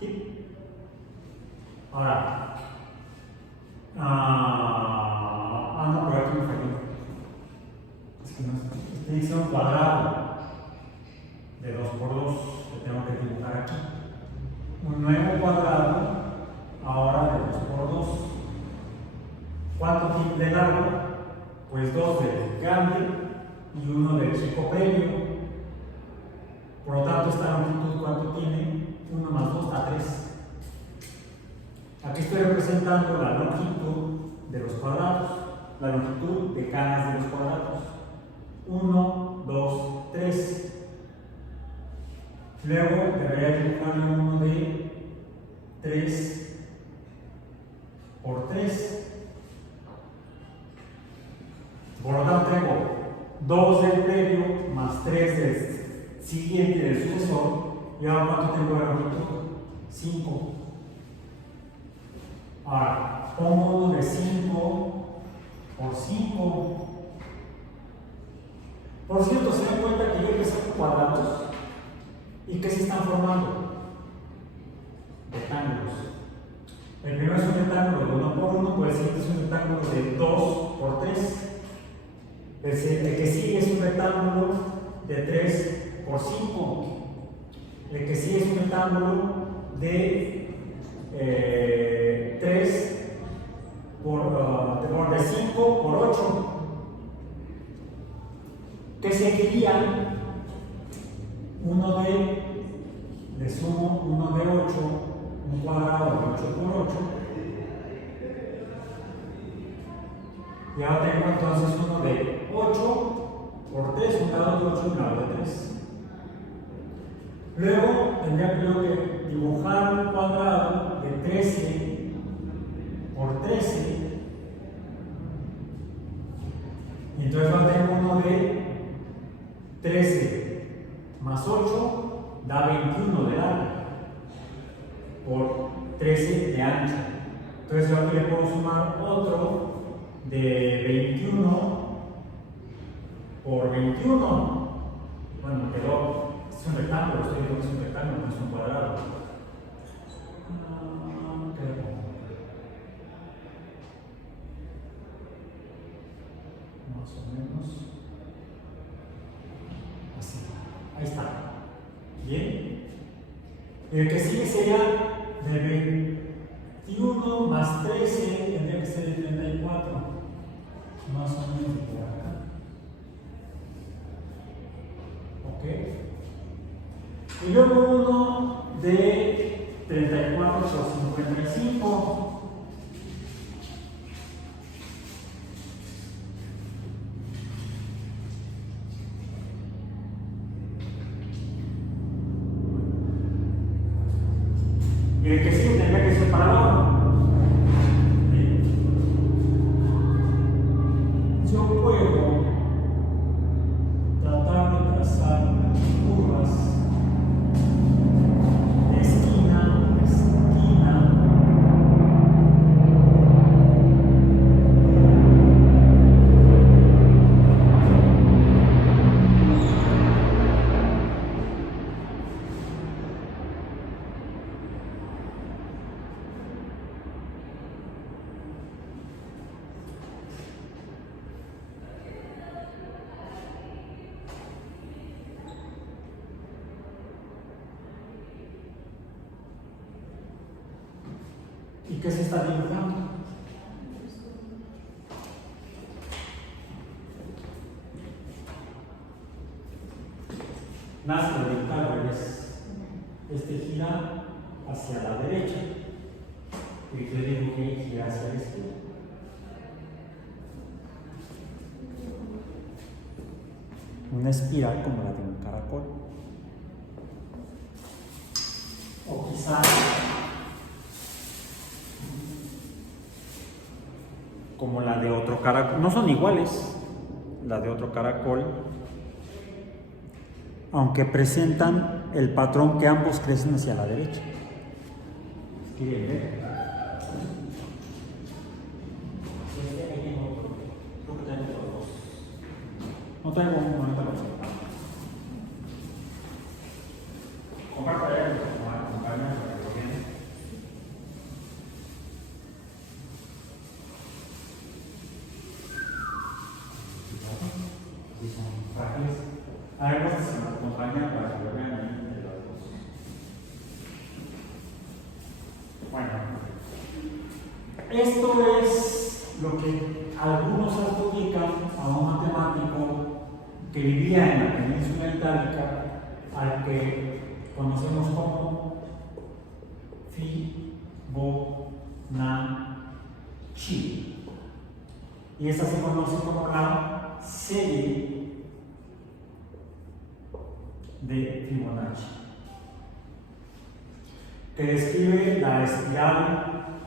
¿Sí? Ahora. No, pero aquí me falló. Es que no es. Tiene que ser un cuadrado de 2 por 2 que tengo que dibujar aquí. Un nuevo cuadrado, ahora de 2 por 2. ¿Cuánto tiene de largo? Pues 2 de grande y uno del chico previo. Por lo tanto, esta longitud, ¿cuánto tiene? 1 más 2 da 3. Aquí estoy representando la longitud de los cuadrados, la longitud de caras de los cuadrados. 1, 2, 3. Luego debería dibujarle uno de 3 por 3. Por lo tanto, tengo 2 del previo más 3 del siguiente, del sucesor. ¿Y ahora cuánto tengo de longitud? 5. Ahora, pongo uno de 5 por 5. Por cierto, se dan cuenta que yo que son cuadrados y que se están formando rectángulos. El primero es un rectángulo de 1 por 1, pues el siguiente es un rectángulo de 2 por 3. El que sigue es un rectángulo de 3 por 5. El que sigue es un rectángulo de 5 por 8. Que seguiría uno le sumo uno de 8, un cuadrado de 8 por 8. Y ahora tengo entonces uno de 8 por 3, un grado de 8, un grado de 3. Luego tendría que dibujar un cuadrado de 13 por 13. Y entonces va a tener uno de 13 más 8 da 21 de largo por 13 de ancho. Entonces yo aquí le puedo sumar otro de 21 por 21. Bueno, quedó, es un rectángulo, estoy diciendo que es un rectángulo, no es un cuadrado. Más o menos así. Ahí está. Bien. El que sigue sería de 21 más 13, tendría que ser de 34. Más o menos por acá. Ok. Y luego uno de 34 por 55. Y el que sí tendría que ser para abajo. Yo puedo tratar de trazar curvas de esquina a esquina. ¿Y qué se está dibujando? Nace de dibujar al revés. Este gira hacia la derecha. Y yo digo que gira hacia la izquierda. Una espiral como la de un caracol. O quizá como la de otro caracol. No son iguales, la de otro caracol, aunque presentan el patrón que ambos crecen hacia la derecha. ¿Quieren ver? No traigo uno, no traigo uno. Comparto ya, acompaña para que lo vean. Sí, son frágiles. A ver, pues se me acompaña para que lo vean ahí entre las dos. Bueno, esto es lo que algunos adjudican a un matemático que vivía en la península itálica, al que conocemos como Fibonacci. Y esta se conoce como la serie de Fibonacci, que describe la espiral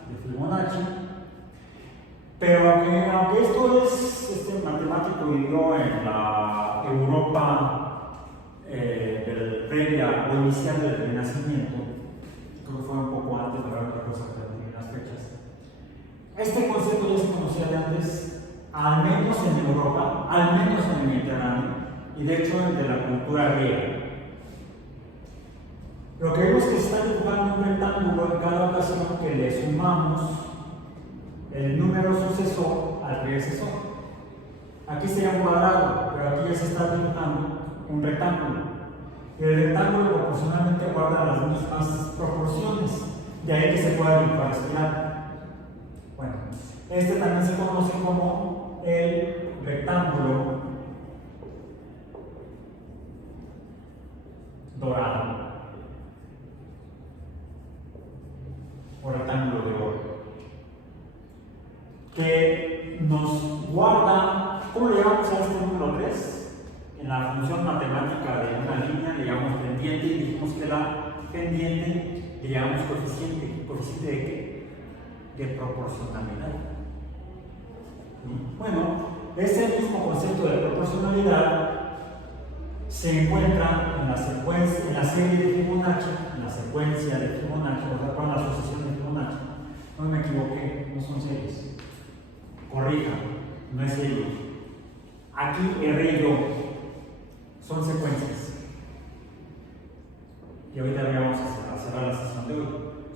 de Fibonacci. Pero aunque esto es, este matemático vivió en la Europa previa o inicial del Renacimiento, creo que fue un poco antes, de otra cosa que las fechas. Este concepto ya se conocía de antes, al menos en Europa, al menos en el Mediterráneo, y de hecho de la cultura griega. Lo que vemos es que se está dibujando un rectángulo en cada ocasión que le sumamos el número sucesor al predecesor. Aquí sería un cuadrado, pero aquí ya se está dibujando un rectángulo. Y el rectángulo proporcionalmente guarda las mismas proporciones, de ahí que se pueda dibujar espiral. Bueno, este también se conoce como el rectángulo dorado o rectángulo de oro, que nos guarda. ¿Cómo le llamamos a este número 3? En la función matemática de una línea le llamamos pendiente, y dijimos que la pendiente le llamamos coeficiente. ¿Coeficiente de qué? De proporcionalidad. Bueno, ese mismo concepto de proporcionalidad se encuentra en la secuencia, en la serie de Fibonacci, en la secuencia de Fibonacci, o sea, con la sucesión de Fibonacci. No me equivoqué, no son series. Corrija, no es serie. Aquí erré yo, son secuencias. Y ahorita vamos a cerrar la sesión de hoy.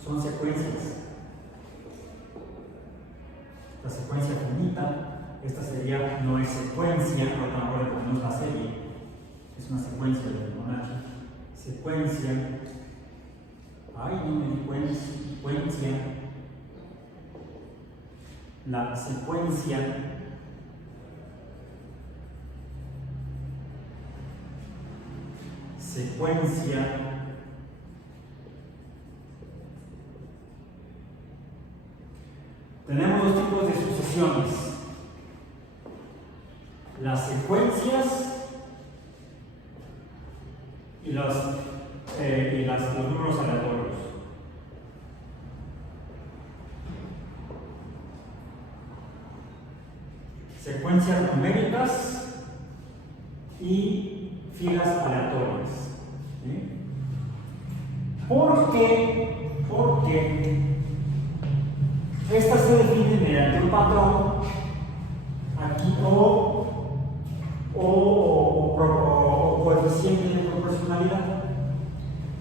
Son secuencias. La secuencia finita, esta sería, no es secuencia, ahora no es la serie, es una secuencia de Fibonacci. Secuencia, ay, no me di cuenta, secuencia. La secuencia tenemos dos tipos de sucesiones: las secuencias y los números aleatorios. Secuencias numéricas y filas aleatorias. ¿Sí? ¿Por qué? Porque estas se definen mediante un patrón aquí o coeficiente de proporcionalidad.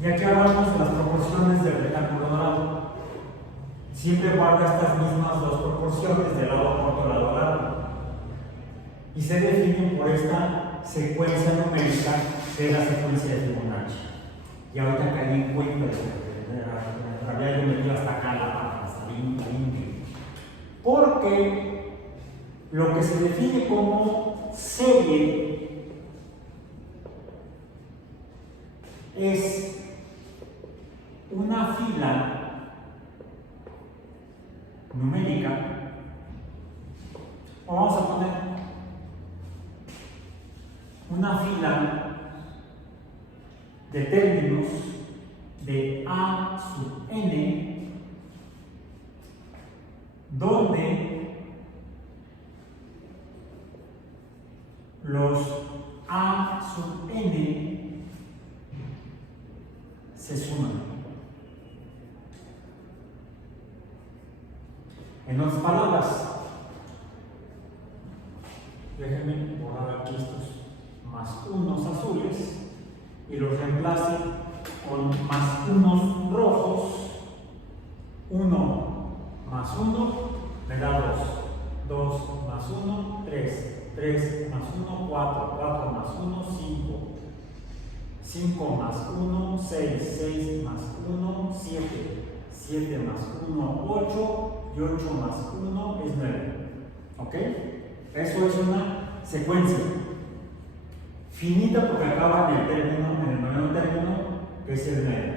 Y aquí hablamos de las proporciones del rectángulo dorado. Siempre guarda estas mismas dos proporciones del lado corto al lado largo. Y se definen por esta secuencia numérica de la secuencia de Fibonacci. Y ahorita caí en cuenta de que había yo metido hasta acá la pata, hasta bien. Porque lo que se define como serie es una fila numérica, o vamos a poner una fila de términos de A sub n, donde los A sub n se suman. En otras palabras, déjenme borrar aquí estos más unos azules y los reemplace con más unos rojos. 1 más 1 me da 2. 2 más 1, 3. 3 más 1, 4. 4 más 1, 5. 5 más 1, 6. 6 más 1, 7. 7 más 1, 8. Y 8 más 1 es 9. ¿Ok? Eso es una secuencia. finita porque acaba en el noveno término, que es el medio.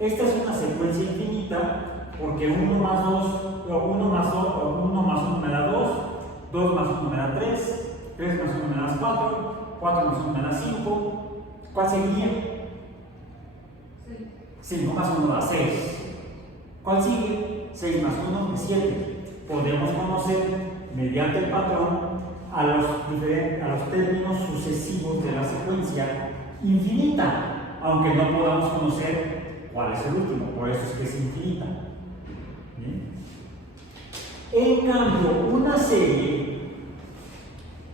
Esta es una secuencia infinita porque 1 más 1 me da 2, 2 más 1 me da 3, 3 más 1 me da 4, 4 más 1 me da 5. ¿Cuál seguiría? 5 más 1 da 6. ¿Cuál sigue? 6 más 1 es 7. Podemos conocer mediante el patrón a los términos sucesivos de la secuencia infinita, aunque no podamos conocer cuál es el último, por eso es que es infinita. ¿Bien? En cambio, en una serie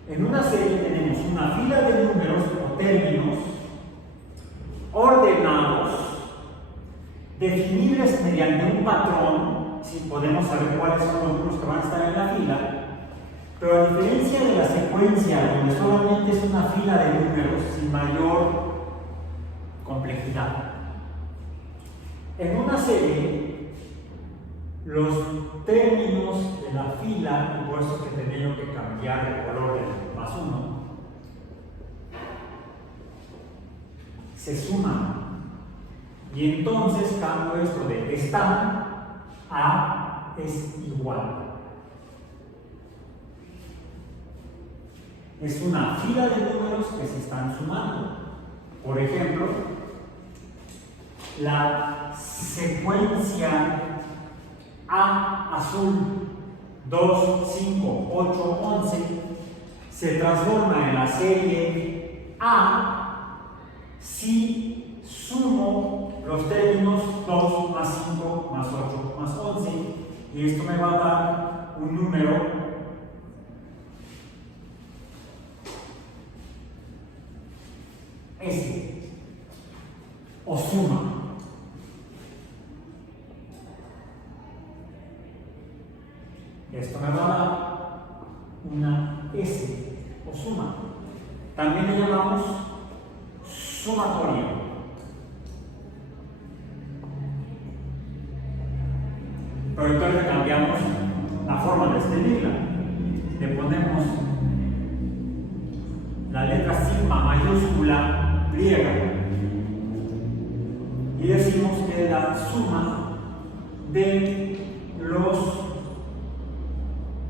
tenemos una fila de números o términos ordenados, definibles mediante un patrón, si podemos saber cuáles son los números que van a estar en la fila. Pero a diferencia de la secuencia, donde solamente es una fila de números sin mayor complejidad, en una serie, los términos de la fila, y por eso que he tenido que cambiar el color del más 1, se suman. Y entonces cambio esto de están a es igual. Es una fila de números que se están sumando. Por ejemplo, la secuencia A azul 2, 5, 8, 11 se transforma en la serie A si sumo los términos 2 más 5 más 8 más 11, y esto me va a dar un número o suma. Esto me va a dar una S o suma. También le llamamos sumatoria. Pero entonces cambiamos la forma de escribirla. Le ponemos la letra sigma mayúscula griega y decimos que es la suma de los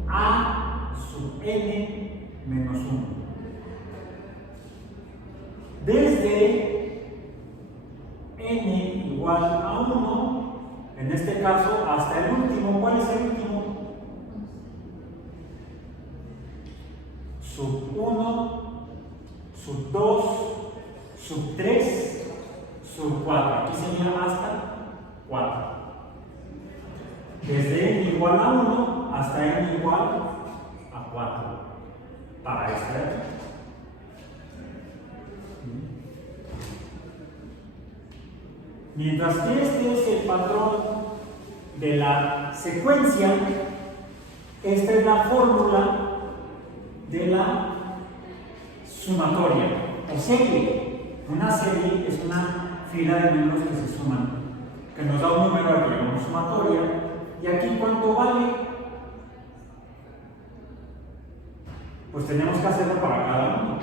A sub n menos 1. Desde n igual a 1, en este caso hasta el último. ¿Cuál es el último? Sub 1, sub 2, sub 3, sub 4. Aquí sería hasta 4. Desde n igual a 1 hasta n igual a 4. Para esta de aquí. Mientras que este es el patrón de la secuencia, esta es la fórmula de la sumatoria o serie. Una serie es una fila de números que se suman, que nos da un número al que llamamos sumatoria. ¿Y aquí cuánto vale? Pues tenemos que hacerlo para cada uno.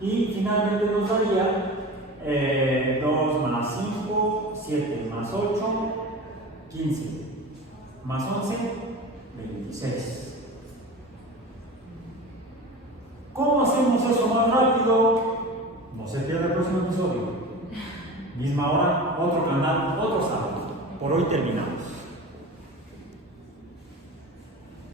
Y finalmente nos daría 2 más 5, 7 más 8, 15, más 11, 26. ¿Cómo hacemos eso más rápido? No se pierda el próximo episodio. Misma hora, otro canal, otro sábado. Por hoy terminamos.